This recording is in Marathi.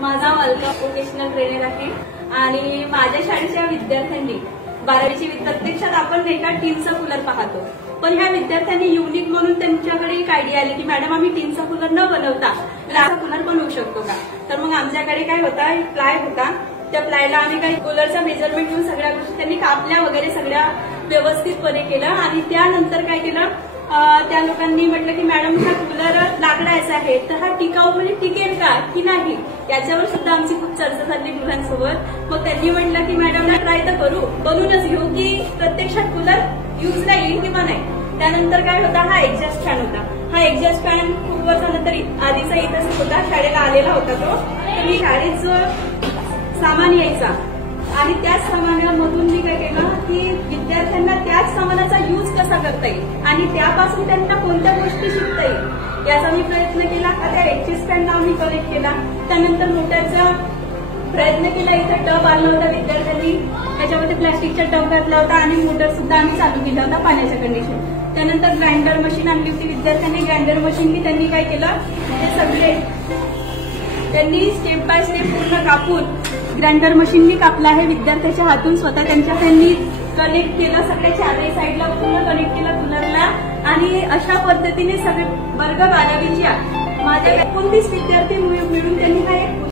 माझा अलका वोकेशनल ट्रेनर आहे आणि माझ्या शाळेच्या विद्यार्थ्यांनी 12वीची प्रत्यक्षात आपण एका टीनचा कूलर पाहतो, पण ह्या विद्यार्थ्यांनी युनिक म्हणून त्यांच्याकडे एक आयडिया आली की मॅडम आम्ही टीनचा कूलर न बनवता ग्लासचा कूलर बनवू शकतो का। तर मग आमच्याकडे काय होता, एक प्लाय होता, त्या प्लायला आम्ही काही कूलरचा मेजरमेंट घेऊन सगळ्या गोष्टी त्यांनी कापल्या वगैरे सगळ्या व्यवस्थितपणे केलं आणि त्यानंतर काय केलं, त्या लोकांनी म्हटलं की मॅडम हा कूलर लाकडाचा आहे तर हा टिकाऊ म्हणजे टिकेल का की नाही, याच्यावर सुद्धा आमची खूप चर्चा झाली मुलांसोबत। मग त्यांनी म्हटलं की मॅडमला ट्राय तर करू, बनवूनच घेऊ की प्रत्यक्षात कूलर युजला येईल किंवा नाही। त्यानंतर काय होता, हा एक्झॉस्ट फॅन होता। हा एक्झॉस्ट फॅन खूप वर्षानंतर आधीचा इथंच होता, शाळेला आलेला होता तो। तर मी शाळेत जो सामान यायचा आणि त्याच सामानामधून मी काय केलं की विद्यार्थ्यांना त्याच सामानाचा यूज कसा करता येईल आणि त्यापासून त्यांना कोणत्या गोष्टी शिकता येईल याचा मी प्रयत्न केला। त्या एक्झॉस्ट फॅनला आम्ही कनेक्ट केला, त्यानंतर मोटरचा प्रयत्न केला। इथं टब आणला होता विद्यार्थ्यांनी, त्याच्यामध्ये प्लास्टिकचा टब घातला होता आणि मोटर सुद्धा आम्ही चालू केला होता पाण्याच्या कंडिशन। त्यानंतर ग्राइंडर मशीन आणली होती विद्यार्थ्यांनी, ग्राइंडर मशीननी त्यांनी काय केलं, हे सगळे त्यांनी स्टेप बाय स्टेप पूर्ण कापून ग्राइंडर मशीननी कापला आहे विद्यार्थ्याच्या हातून, स्वतः त्यांनी कनेक्ट केलं, सगळ्या चारही साईडला पूर्ण कनेक्ट केलं कूलरला आणि अशा पद्धतीने सगळे वर्ग 12वीच्या माझ्या 29 विद्यार्थी मिळून त्यांनी हा एक